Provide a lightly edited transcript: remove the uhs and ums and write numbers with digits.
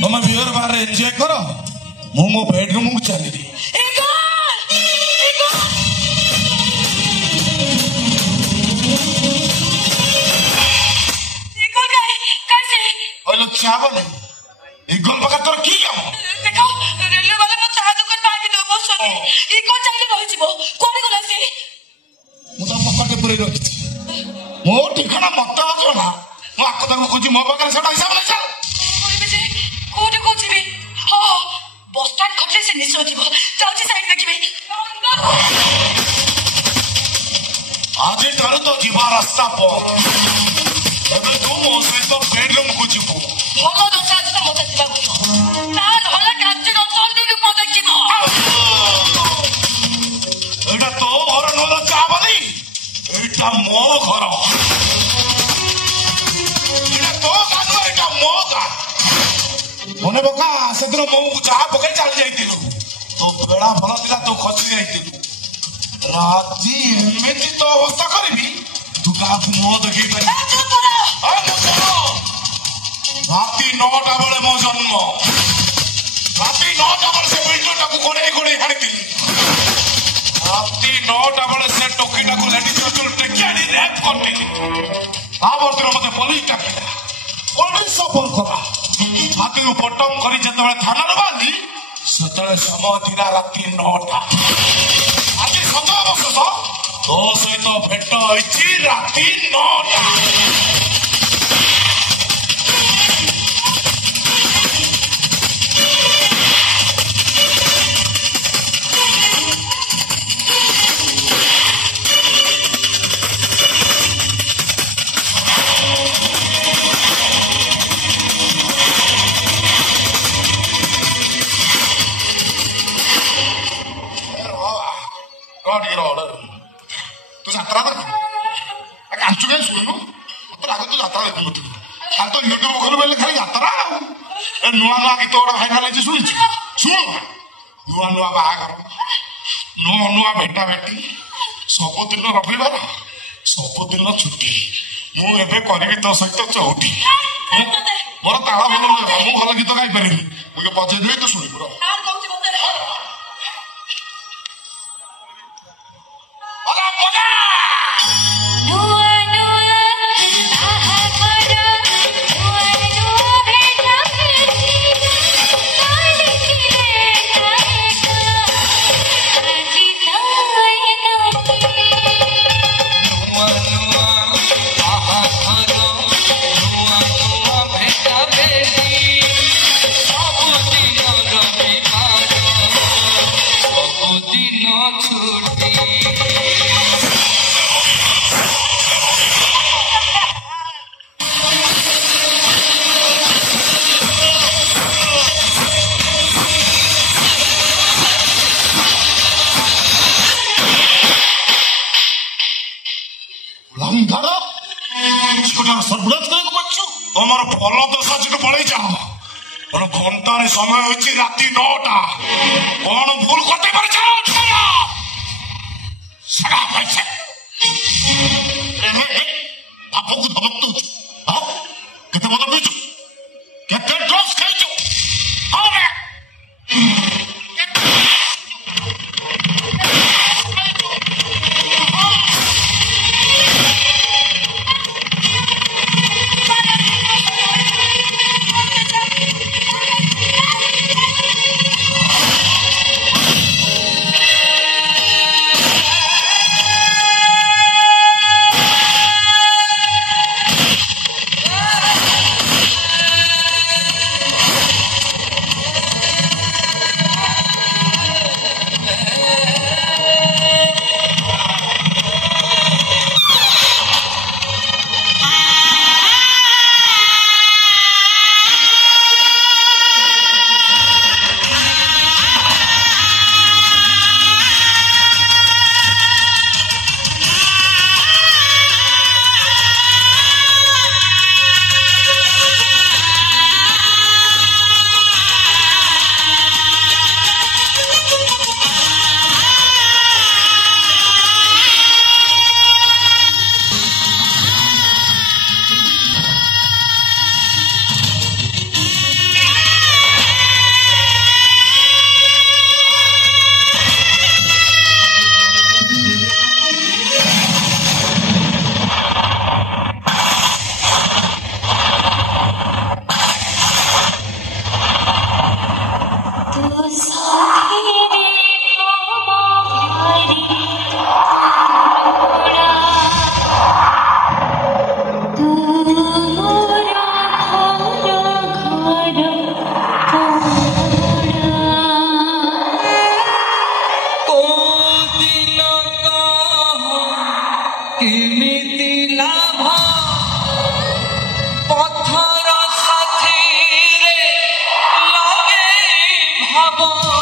तुम beer bar enjoy करो मु मो बेडरूम को चली दी क्या बोले इगल बका तोर की काम देखो रेलवे वाले मो चाह दुकान बाकी दो बसले इको चाहिए रहि जिवो कोनी गला से मु तो पकड़ के पुरे रखी मो ठिकाना मत आजोना मो आको तक खोजी मो बका सेटा हिसाब ले चल कोठी कोठिबे हो बस स्टैंड खटले से निसो दिबो जाउची साइड देखिबे आज तारो तो जीवा रास्ता पो अबे तू मो से तो बेडरूम को जीवो भलो दोसा आज तो मते दिबा ना हला काची न चल दिबी मो देखिबो एटा तो घर नोला चावली एटा मो घर एटा तो गानो एटा मो गा मने बका सेदिन मो को चाह पकड़ चल जाइतिलु तो बेड़ा भला दिला तो खसी जाइतिलु राती एमेती तो अवस्था करबी तू का मो देखि पारी राती 9टा बेले मो जन्म राती 9टा बेले से बिल्डरटा को कोड़े कोड़े हाणितिली राती 9टा बेले से टोकीटा को लेडी चोचल टेकियाडी रैप करतिली आवर्तन मते पुलिस डाकिला पुलिस सफर करा हाथी को पटम करी जतबे थाना रे बांधी सतळे समय थिरा राती 9टा आजी सतो बसत तो सहित भेट होइची राती 9टा तू यात्रा कर कांचू काय सुनो तो लागत तू यात्रा देखू मत आ तो यूट्यूब खोल बेले खाली यात्रा ए नुआ नुआ गीत ओडा भाइराल है सुन सुन नुआ नुआ बाहागर नुआ नुआ भेटा भेटी सब दिन रविवार सब दिन छुट्टी मु एबे करबी तो सहित चौटी मोर ताला भलो मु भलो गीत गाई पारिनी मुके बजे दे तो सुनि पुरो তোমার ফল দশা যেটা পড়ে যাও ঘন্টার সময় হচ্ছে রাতি 9টা কোন ভুল করতে পারছে সারা পাইছে বাপকে ধমক দৌছু কেতে মদ পিছু কেতে ড্রগস খাইছু হবে ହବ